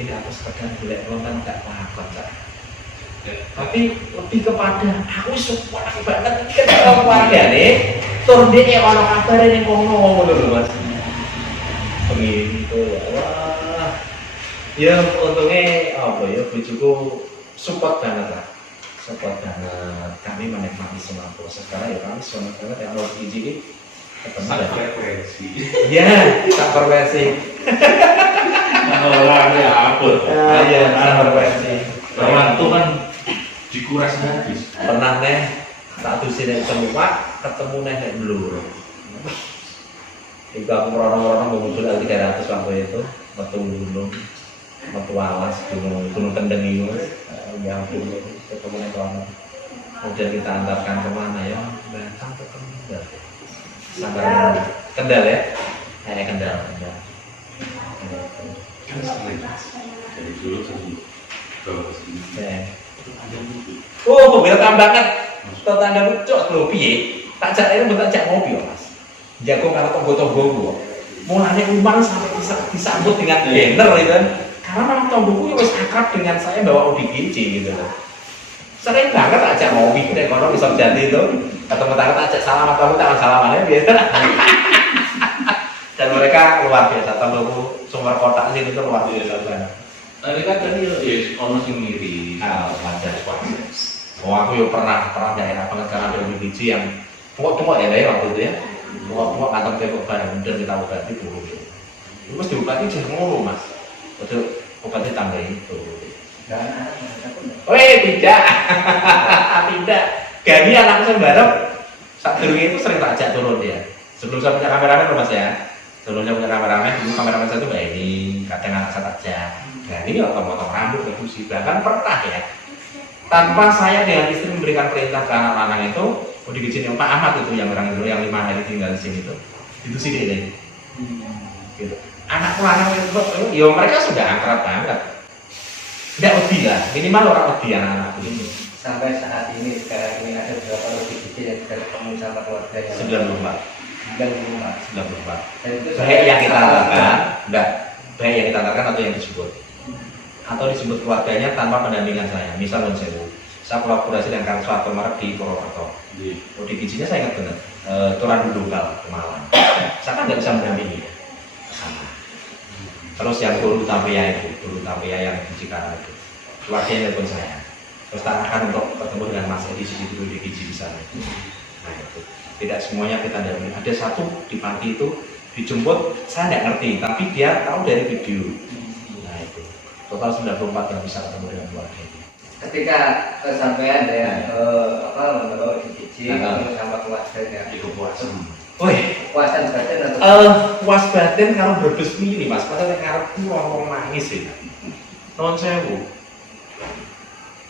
Ini aku sekedar boleh konten gak takut Cak. Tapi lebih kepada aku support banget iki kan keluarga nih. Tur dhek ono kabare ning kono ngono lho Mas. Begitu. Wah. Ya untungnya apa ya bojoku support banget lah. Support banget, kami menikmati semua proses karena ya kami senang banget yang ODGJ ini ketemu frekuensi. Iya, tak frekuensi. Orangnya apa? Iya, tak frekuensi. Orang itu kan dikuras habis. Pernah nih, satu sini ketemu nenek Blora. Itu aku merorong-merorong mobil L300 waktu itu, waktu gunung, waktu alas, gunung Kendeng itu. Ya ampun, ketemu nih kawan. Kemudian kita antarkan kemana ya? Batang ke Kendal. Sampai Kendal ya? Kendal. Kan sering dari dulu sering bawa ke sini. Itu ada mimpi. Oh, keberatan banget. Tetangga cok lho piye? Tak jak ini bentar jak ngopi ya, Mas. Jago karo tonggo-tonggo gua. Mulane umpan sampai bisa disambut dengan banner gitu kan. Karena memang tonggoku wis akrab dengan saya bawa ODGJ gitu kan. Sering banget ajak ngopi nek kono bisa jadi itu. Ketemu tetangga ajak salam atau tangan salamannya biasa. Dan mereka luar biasa. Tonggoku sumber kotak sini itu luar biasa banget. Tadi kan tadi ya ono sing mirip. Wajar wajar. Oh aku yo pernah daerah banget karena ada ODGJ yang tua ya waktu itu ya. Tua kantong tembok bareng dan kita obati dulu. Itu mesti diobati jangan ngono Mas. Betul obatnya tambahin itu. Weh tidak, tidak. Gani anak sembarang saat dulu itu sering tak ajak turun dia. Sebelum saya punya kameramen Mas ya. Sebelum saya punya kameramen, dulu kameramen saya itu Mbak Eni. Kadang anak saya ajak. Gani potong rambut itu sih. Bahkan pernah ya. Tanpa saya dengan istri memberikan perintah ke anak lanang itu, di kecil Pak Ahmad itu yang orang dulu yang 5 hari tinggal di sini itu sih dia. Gitu. Anak lanang itu, ya mereka sudah akrab banget. Tidak lebih lah, minimal orang lebih anak-anak ini. Sampai saat ini sekarang ini ada berapa lebih kecil yang sudah ketemu sama keluarganya? 94. Baik yang kita antarkan, enggak. Baik yang kita antarkan atau yang disebut. Atau disebut keluarganya tanpa pendampingan saya. Misal saya kolaborasi dengan Kang Suwarto Marek di Purwokerto. Di gizinya saya ingat benar. Turan Dunggal ke Malang. Saya kan nggak bisa mendampingi ke sana. Terus yang Guru Tampia yang di Cikarang itu, keluarganya telepon saya. Terus tanahkan untuk bertemu dengan Mas Edi di gizi di sana. Nah itu tidak semuanya kita dampingi. Ada satu di panti itu dijemput, saya nggak ngerti, tapi dia tahu dari video. Nah itu total 94 yang bisa ketemu dengan keluarga ini. Ketika kesampaian ya membawa gizi sama keluarganya Itu puasa. puasan batin atau puas batin kalau berbes mili Mas, padahal ngarepku ngomong nangis ya. Non sewu.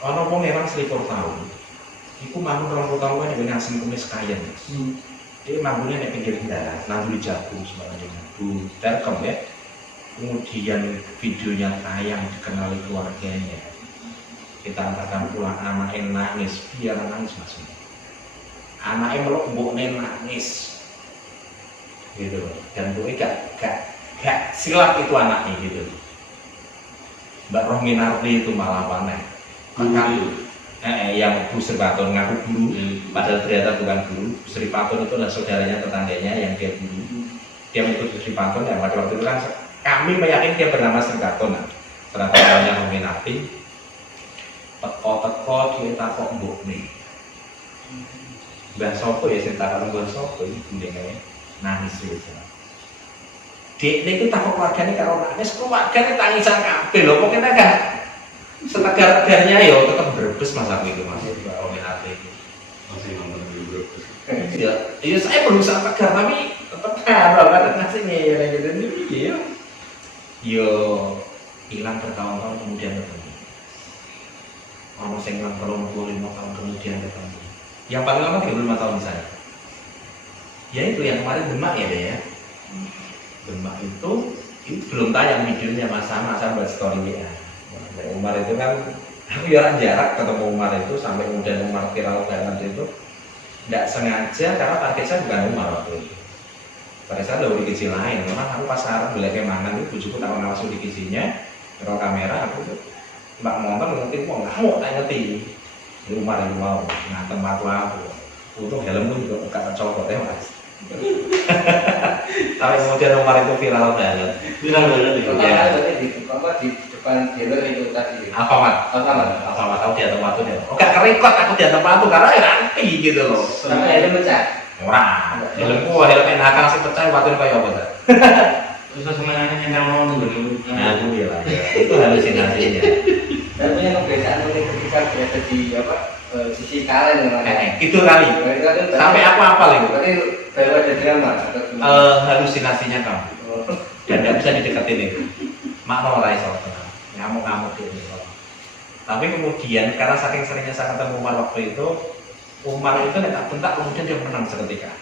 Ono wong emang selipur tahun. Iku manggon 20 tahun kan dengan asing kumis kayen. Dia manggonnya nek pinggir darat, nang di jagung sebenarnya. Terkem ya. Kemudian videonya tayang dikenali keluarganya. Kita antarkan pulang anaknya nangis, biar nangis Mas. Anaknya meluk mbokne nangis. Gitu. Dan gue gak silap itu anaknya gitu. Mbak Rominardi itu malah panen. Yang Bu Serpaton ngaku guru, padahal ternyata bukan guru. Sri Paton itu adalah saudaranya tetangganya yang dia guru. Dia mengikuti Sri Paton yang pada waktu itu kan kami meyakini dia bernama Sri Paton. Ternyata namanya Rominardi. Teko-teko dia takok mbokne. Mbah sopo ya sing takon mbah sopo iki bundene nangis wis. Dek niku takok keluargane karo nangis, keluargane tangisan kabeh lho, kok kita gak setegar-tegarnya ya tetap berbes Mas aku itu Mas. Rominardi itu. Masih nonton di Brebes. Iya saya berusaha tegar tapi tetap banget ngasihnya ya gitu ya. Yo hilang bertahun-tahun kemudian ketemu. Ono sing nang 35 tahun kemudian ketemu. Yang paling lama 25 tahun di sana. Ya itu yang kemarin Demak ya deh ya. Demak itu belum tayang videonya Mas sama buat story WA. Umar itu kan aku ya jarak ketemu Umar itu sampai kemudian Umar viral banget itu tidak sengaja karena target saya bukan Umar waktu itu. Target saya udah di gizi lain. Memang aku pas sarang beli kemangan itu bujuku tak langsung di gizinya, kalau kamera aku tuh mbak nonton mungkin mau ngamuk tak ngerti. Di Umar itu mau nah tempat aku. Untuk helmku juga gak copot ya Mas. Tapi kemudian Umar itu viral banget. Bilang banget itu. di depan dealer itu tadi. Apa tahu dia tempat itu dia. Gak kerekot aku dia tempat itu karena ya nanti gitu loh. Sama ya dia pecah. Ora, helm enakan sih pecah watin kayak apa ta? Terus sebenarnya yang mau nunggu. Nah, itu ya. Itu halusinasinya. Dan punya kebiasaan unik ketika berada di sisi kalian yang mana? Itu kali. Sampai aku hafal itu. Berarti baru ada drama atau halusinasinya kamu. Dan nggak bisa dideketin itu. Makno lah iso. Ngamuk-ngamuk gitu. Tapi kemudian karena saking seringnya saya ketemu Umar waktu itu, Umar itu nek tak bentak kemudian dia menang seketika.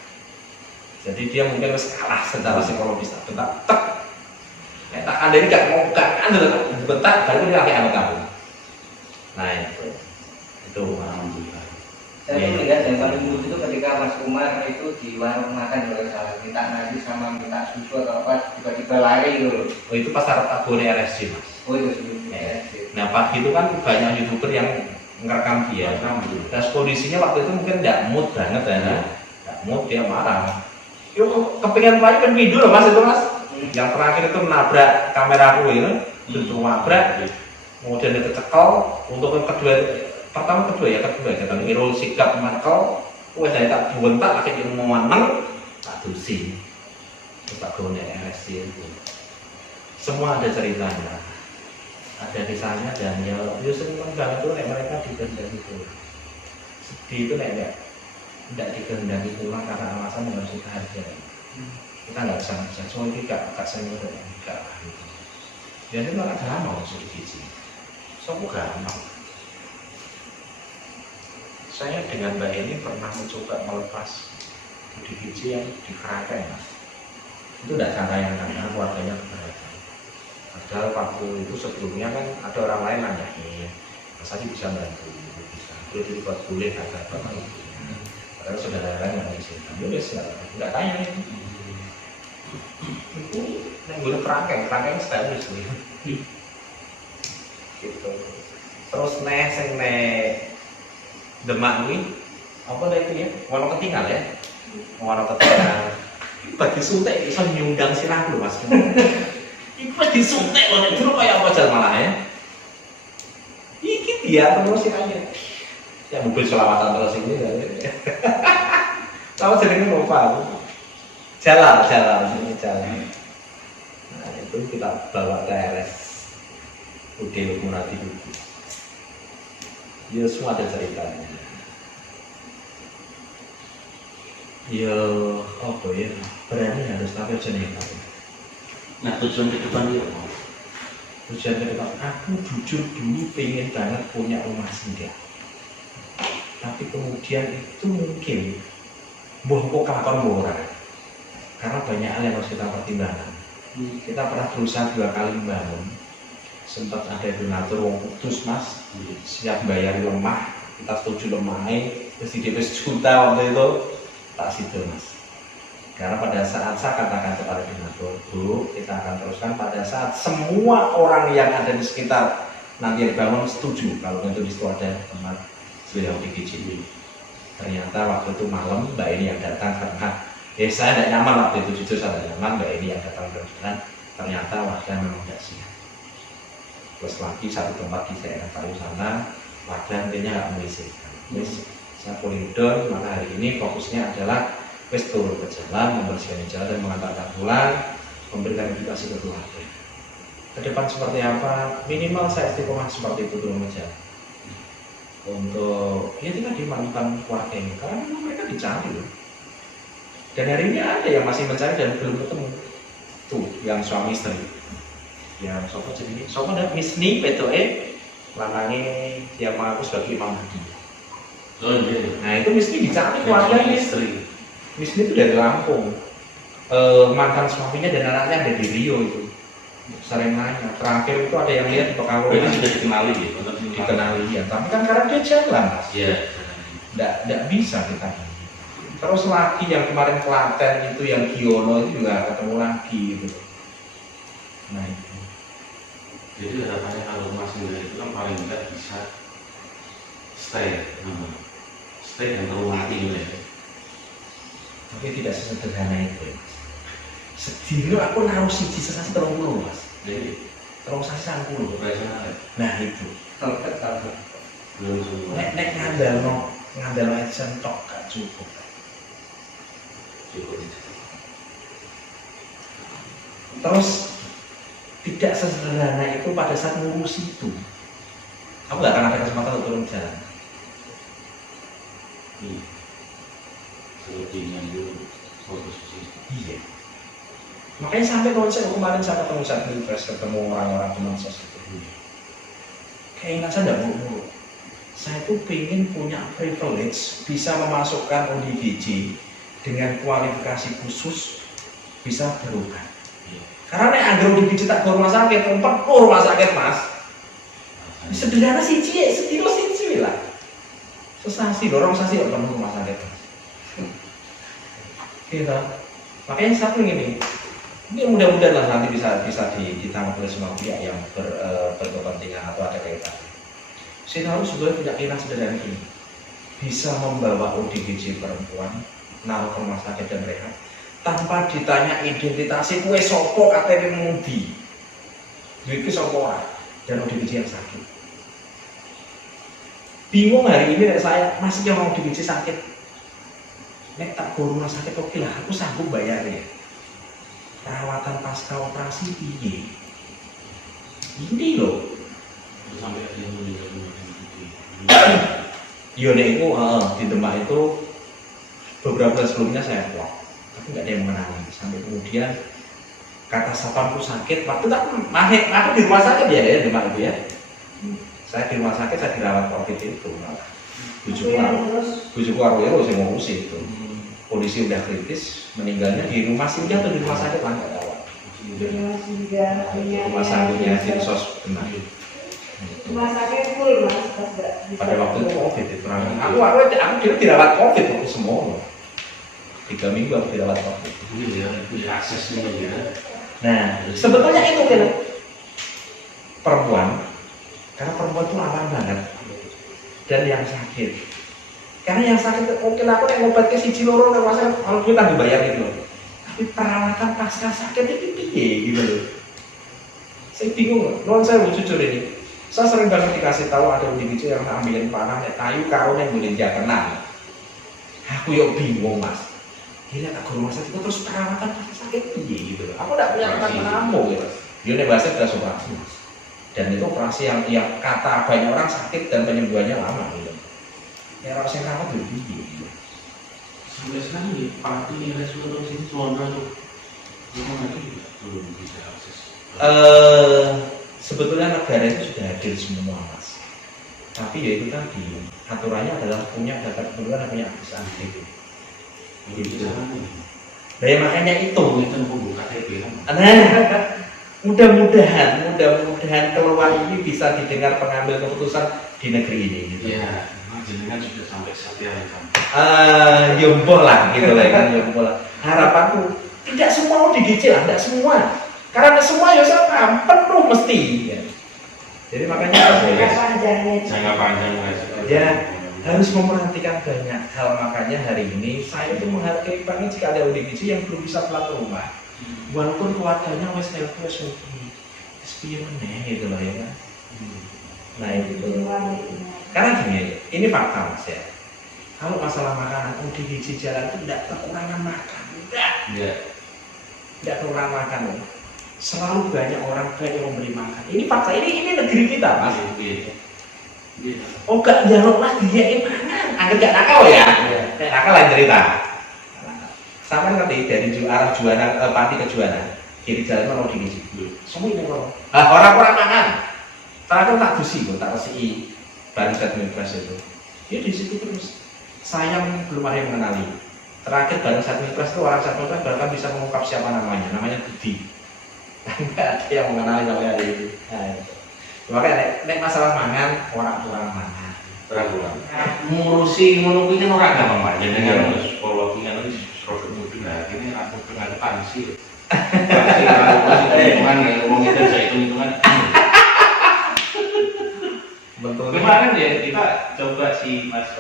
Jadi dia mungkin harus kalah secara psikologis, tak bentak, tek. Nek tak anda ini gak mau anda bentak, baru dia lagi anak kamu. Nah itu alhamdulillah. Saya melihat yang paling lucu itu ketika Mas Umar itu di warung makan kalau salah minta nasi sama minta susu atau apa tiba-tiba lari gitu loh. Oh itu pas Arab abone RSC mas. Oh itu sebelumnya. Nah pagi itu kan banyak youtuber yang ngerekam dia. Dan kondisinya waktu itu mungkin nggak mood banget ya, nggak mood dia marah. Yuk kepengen lagi kan video loh mas itu mas. Yang terakhir itu nabrak kamera aku itu, bentuk nabrak. Kemudian dia tercekel. Untuk yang kedua, pertama kedua ya dan Irul sikap menekel. Wes saya tak bentak akhirnya mau menang, tak tusi. Tak gone RSC itu. Semua ada ceritanya. Ada kisahnya dan ya seneng banget tuh mereka dikehendaki itu sedih itu tidak dikehendaki pulang karena alasan yang harus kita hargai. Kita nggak bisa semua itu gak seneng enggak gitu. Jadi malah gampang sudah gizi semua gampang. Saya dengan Mbak ini pernah mencoba melepas budi gizi yang di Kerangkeng itu tidak cara yang karena keluarganya keberatan. Padahal waktu itu sebelumnya kan ada orang lain nanyain, Mas Adi bisa bantu, bisa. Dia dibuat boleh kata bapak itu. Padahal saudara lain nggak bisa. Dia bisa, nggak tanya itu. Itu yang gue kerangkeng status nih. Gitu. Terus sing Demak ini, apa dah itu ya? Warna ketinggal ya, warna ketinggal. Bagi suntik bisa nyundang sirah lu mas. Iku wis disuntik loh, dulu kayak apa jalan malah ya? Iki dia terus aja. Ya mobil selawatan terus ini ya. Tahu jenenge lupa. Jalan. Nah itu kita bawa ke RS UD Lukmurati dulu. Ya semua ada ceritanya. Ya apa ya? Berani harus tapi jenenge. Nah tujuan ke depan dia mau? Tujuan ke depan, aku jujur dulu pengen banget punya rumah sendiri. Tapi kemudian itu mungkin kok kelakon murah. Karena banyak hal yang harus kita pertimbangkan. Kita pernah berusaha 2 kali membangun. Sempat ada donatur wong kudus mas, siap bayar lemah, kita setuju lemahnya, terus di DP juta waktu itu tak situ mas. Karena pada saat saya katakan kepada donatur, Bu, kita akan teruskan pada saat semua orang yang ada di sekitar nanti yang bangun setuju kalau itu di situ ada tempat beliau di Ternyata waktu itu malam Mbak ini yang datang karena saya tidak nyaman waktu itu, jujur saya tidak nyaman. Mbak ini yang datang kebetulan ternyata warga memang tidak siap. Terus lagi satu tempat di daerah Palu sana, warga intinya nggak mengizinkan. Saya pulling down, maka hari ini fokusnya adalah wis turun ke jalan, membersihkan jalan dan mengantarkan pulang, memberikan edukasi ke keluarga. Ke depan seperti apa? Minimal saya istiqomah seperti itu turun ke jalan. Untuk ya tinggal dimanfaatkan keluarga ini, karena memang mereka dicari loh. Dan hari ini ada yang masih mencari dan belum ketemu. Tuh, yang suami istri. Yang sopo jadi sopo dan Misni PTE, lanangnya yang mengaku sebagai Imam Hadi. Oh iya. Nah itu Misni dicari keluarganya. Istri. Misni itu dari Lampung, mantan suaminya dan anaknya ada di Rio itu. Sering nanya. Terakhir itu ada yang lihat di Pekalongan. Ini sudah dikenali ya? Dikenali ya. Tapi kan karena dia jalan, mas. Iya. Nggak bisa kita. Terus lagi yang kemarin Klaten itu yang Giono itu juga ketemu lagi gitu. Nah itu. Jadi harapannya kalau Mas Indra itu kan paling tidak bisa stay dan terumati ya. Tapi tidak sesederhana itu. Sedih aku naruh siji sesasi 30 mas. Jadi terus sasi 60. Nah itu. Belum semua. Nek ngandalno adsense tok gak cukup. Terus tidak sesederhana itu pada saat ngurus itu. Aku gak akan ada kesempatan untuk turun jalan. Selebihnya itu fokus sih. Iya. Makanya sampai konsep kemarin saya ketemu saat pilpres, ketemu orang-orang teman sosial itu. Keinginan saya tidak buruk. saya tuh pengen punya privilege bisa memasukkan ODGJ dengan kualifikasi khusus bisa berobat. Karena nek anggere ODGJ tak ke rumah sakit, penuh rumah sakit mas. Sederhana siji, sedino siji lah. Sesasi, dorong sasi kok penuh rumah sakit. Gitu. Makanya satu ini mudah-mudahan lah nanti bisa ditangkap oleh semua pihak yang berkepentingan atau ada kaitan. Saya harus juga punya keyakinan sederhana ini, bisa membawa ODGJ perempuan naruh ke rumah sakit dan rehab tanpa ditanya identitasnya, kue sopo KTP mudi, duitnya sopo orang dan ODGJ yang sakit. Bingung hari ini saya masih yang mau ODGJ sakit. Nek tak ke rumah sakit oke lah, aku sanggup bayar ya. Perawatan pasca operasi piye? Ini loh. Sampai ada yang meninggal Iya nek itu di Demak itu beberapa bulan sebelumnya saya vlog, tapi nggak ada yang mengenali. Sampai kemudian kata satpamku sakit, waktu tak aku di rumah sakit ya Demak itu ya. Saya di rumah sakit, saya dirawat COVID itu malah. Bujuku Arwero saya ngurusi itu. Polisi udah kritis, meninggalnya di rumah singgah atau di rumah sakit lah nggak tahu. Rumah sakitnya di sos Demak. Rumah sakit full mas, Pada waktu itu COVID itu aku dirawat COVID waktu semua. 3 minggu aku dirawat COVID. Ini ya, itu aksesnya ya. Nah, sebetulnya itu kan perempuan, karena perempuan itu rawan banget dan yang sakit. Karena yang sakit oke lah, aku yang ngobat ke siji loro nek masa kalau duit tak dibayar gitu loh. Tapi perawatan pasca sakit itu piye gitu loh. Saya bingung, non saya jujur ini. Saya sering banget dikasih tahu ada ODGJ yang ambilin panah, kayu karun yang boleh dia kenal. Aku yuk bingung mas. Gila tak ke rumah sakit terus perawatan pasca sakit piye gitu loh. Aku tidak punya tempat menampung gitu. Dia nih bahasa sudah operasi mas. Dan itu operasi yang kata banyak orang sakit dan penyembuhannya lama gitu. Ya orang yang rawat lebih gitu. Sampai sekarang di Pati Restoran sini Suwana tuh rumah itu juga belum bisa akses. Sebetulnya negara itu sudah hadir semua mas. Tapi ya itu tadi aturannya adalah punya data kependudukan dan punya akses aktif. Gitu. Nah ya makanya itu membuka KTP kan. Nah, mudah-mudahan keluar ini bisa didengar pengambil keputusan di negeri ini. Gitu. Iya, jenengan sudah sampai setia kan. Yombol lah gitu lah kan yombol lah. Harapanku tidak semua ODGJ lah, tidak semua. Karena semua ya saya paham penuh mesti. Ya. Jadi makanya jangka panjang ya harus memperhatikan banyak hal. Makanya hari ini saya itu menghargai banget jika ada ODGJ yang belum bisa pulang ke rumah. Walaupun keluarganya wes nelpon wes sepiye meneh gitu loh ya kan. Nah itu. Karena gini, ini fakta mas ya. Kalau masalah makanan ODGJ jalan itu tidak kekurangan makan, tidak kekurangan makan loh. Selalu banyak orang yang memberi makan. Ini fakta, ini negeri kita mas. Oh gak jaluk lah dia mangan, anggap gak nakal ya. Nakal lain cerita. Sama ngerti dari arah Juwana Pati ke Juwana, kiri jalan mau ODGJ. Semua ini orang makan. Kalau tak dusi, tak resi bahan statement press itu. Ya di situ terus. Sayang belum ada yang mengenali. Terakhir bareng statement press itu orang statement press bahkan bisa mengungkap siapa namanya Budi. Enggak ada yang mengenali namanya itu. Nah, makanya nek masalah mangan orang mangan. Orang ngurusi ngono kuwi kan ora gampang Pak. Jenengan psikologi kan wis produk mudun lah. Ini aku pengen pansi. Hitungan ya ngomong itu saya hitungan. Betul. Kemarin ya kita coba si Mas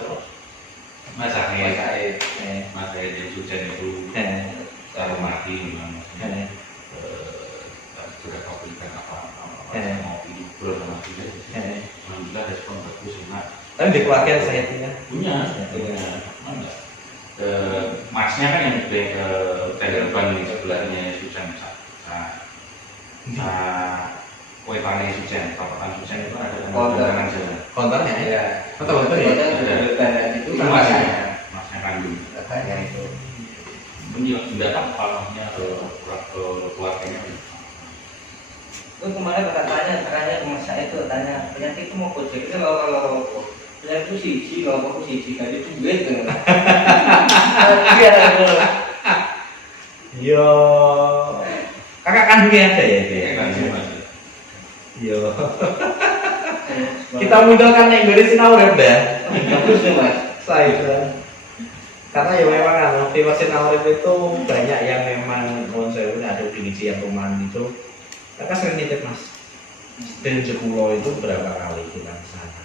Ahmed yang Sujen itu cara mati memang sudah kau berikan apa mau libur sama dia. Alhamdulillah respon bagus enak. Tapi di keluarga saya punya. Mana? Masnya kan yang di Tegerban di sebelahnya Sujen. Wetannya Sujen, Kabupaten Sujen itu ada kanan jalan. Konternya ya. Betul ya. Itu masnya kandung. Katanya itu. Ini tidak tahu maksudnya ke keluarganya. Itu kemarin tanya ke mas saya itu tanya penyakit itu mau gojek itu kalau Aku siji, kalau aku siji kali duit kan. Iya, Yo, kakak kandungnya ada ya dia. Kan sih Mas. Yo, kita modalkan yang dari sinau ya, Mbak. bagus nih mas. Saya karena ya memang kan film sinau itu banyak yang memang mohon saya ada definisi yang roman itu. Kakak sering nitip mas. Dan Jekulo itu berapa kali kita ke sana.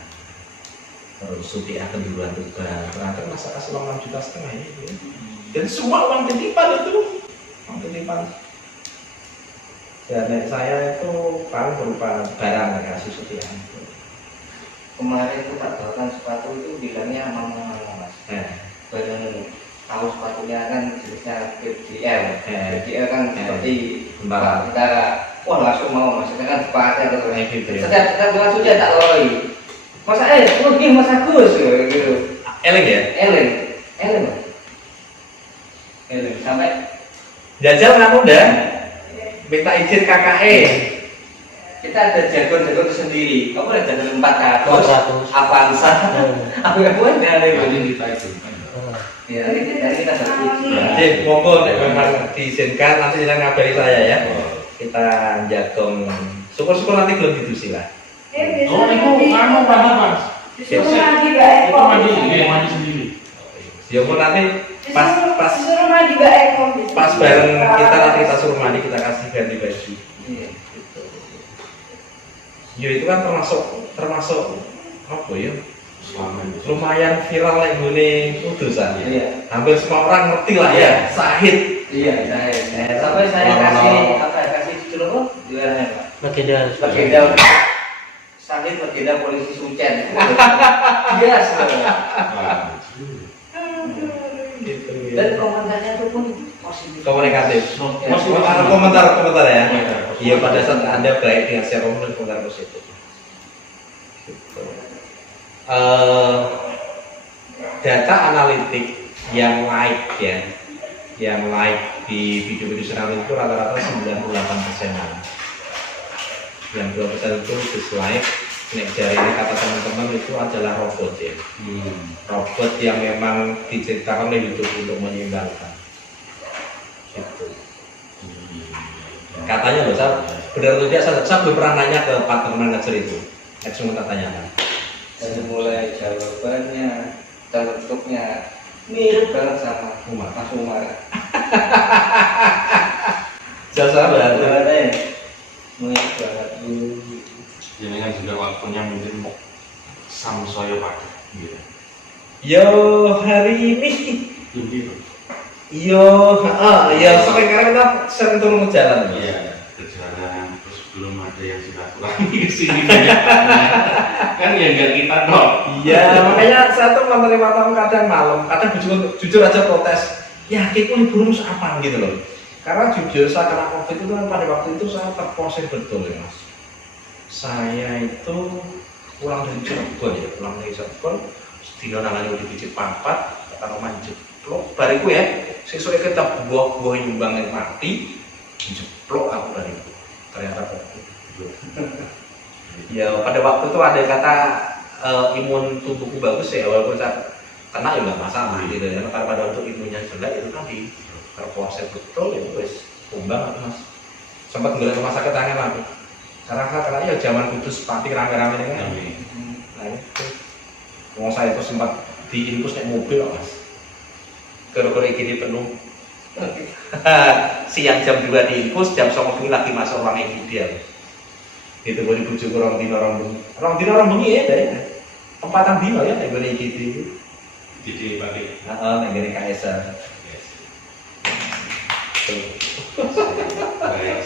Terus Suti akan duluan tugas. Ternyata masa kasih uang 6,5 juta ya. Dan semua uang titipan itu. Uang titipan. Dan saya itu paling berupa barang yang kasih Sutian. Kemarin itu tak bawakan sepatu itu bilangnya mama mas. Badan tahu sepatunya kan jenisnya BDL. BDL kan seperti tentara. Wah langsung mau mas, kita kan sepatu gitu. Setiap langsung aja tak loroi. Masa rugi mas Agus gitu. Eleng ya? Eleng sampai Jajal nggak mudah. Minta izin KKE. kita ada jagon sendiri. Kamu ada jagon 400, 400. Avanza. Aku nggak buat dari Paling ini. kita itu kan. Ya, kita satu. Jadi monggo nek memang diizinkan nanti jangan ngabari saya ya. Kita jagong. Syukur-syukur nanti belum didusi lah. Oh, itu anu mana Mas? Disuruh mandi Mbak Eko. Itu mandi, iya mandi sendiri. Ya mau nanti pas Disuruh mandi Mbak Eko. pas bareng kita nanti kita suruh mandi kita kasih ganti baju. Iya. Ya itu kan termasuk apa ya? Selama itu. Lumayan viral lagi gune Kudusan. Iya. Hampir semua orang ngerti lah ya. Sahid. Iya, saya sampai saya kasih kasih judul apa? Jualannya Pak. Legenda polisi Sucen. Iya, Wah, Gitu dan ya. komentarnya itu pun positif. Komunikatif. Ada komentar ya. Iya pada saat Anda baik dengan share komentar positif. Gitu. Data analitik yang like ya, yang like di video-video senam itu rata-rata 98%. Yang 2% itu dislike. Nek jari ini kata teman-teman itu adalah robot ya. Robot yang memang diciptakan oleh YouTube untuk menyimbangkan. Gitu. Katanya loh, saya benar atau tidak, saya belum pernah nanya ke partner ngajar itu. Langsung kita tanyakan. Dari mulai jawabannya dan bentuknya mirip banget sama Mas Umar. Jasa banget. Jawabannya mirip banget. Ini kan juga waktunya mungkin samsoyo pakai gitu. Yo hari ini, Gitu. yo, ya sampai karena kita sering turun ke jalan. Iya, berjalan terus belum ada yang silaturahmi ke sini banyak kan ya enggak kita dong. Iya, makanya saya tuh menerima tamu kadang malam, kadang jujur aja protes. Ya, kita liburmu apa gitu loh. Karena jujur saya kena COVID itu kan pada waktu itu saya terproses betul ya mas. Saya itu pulang dari Cirebon ya, pulang dari Cirebon, sedino nangani udah biji papat, kata rumah jeplok, bariku ya, sesuai kita buah-buah nyumbang yang mati, jeplok aku bariku, ternyata COVID. Ya pada waktu itu ada kata imun tubuhku bagus ya, walaupun saya kena ya nggak masalah gitu ya, karena pada waktu imunnya jelek itu kan di terproses betul itu wes kumbang aku mas, sempat nggak rumah sakit tangan lagi. Karena ya zaman Kudus pati rame-rame ini kan. Nah itu, mau saya itu sempat diinfus naik mobil mas. Gara-gara ini penuh. Siang jam 2 diinfus, jam 9 lagi masuk ruang ideal. Itu boleh bujuk orang dino orang bengi ya dari tempatan dino ya, yang boleh gitu. Jadi pakai. Yang dari KSR. Baik.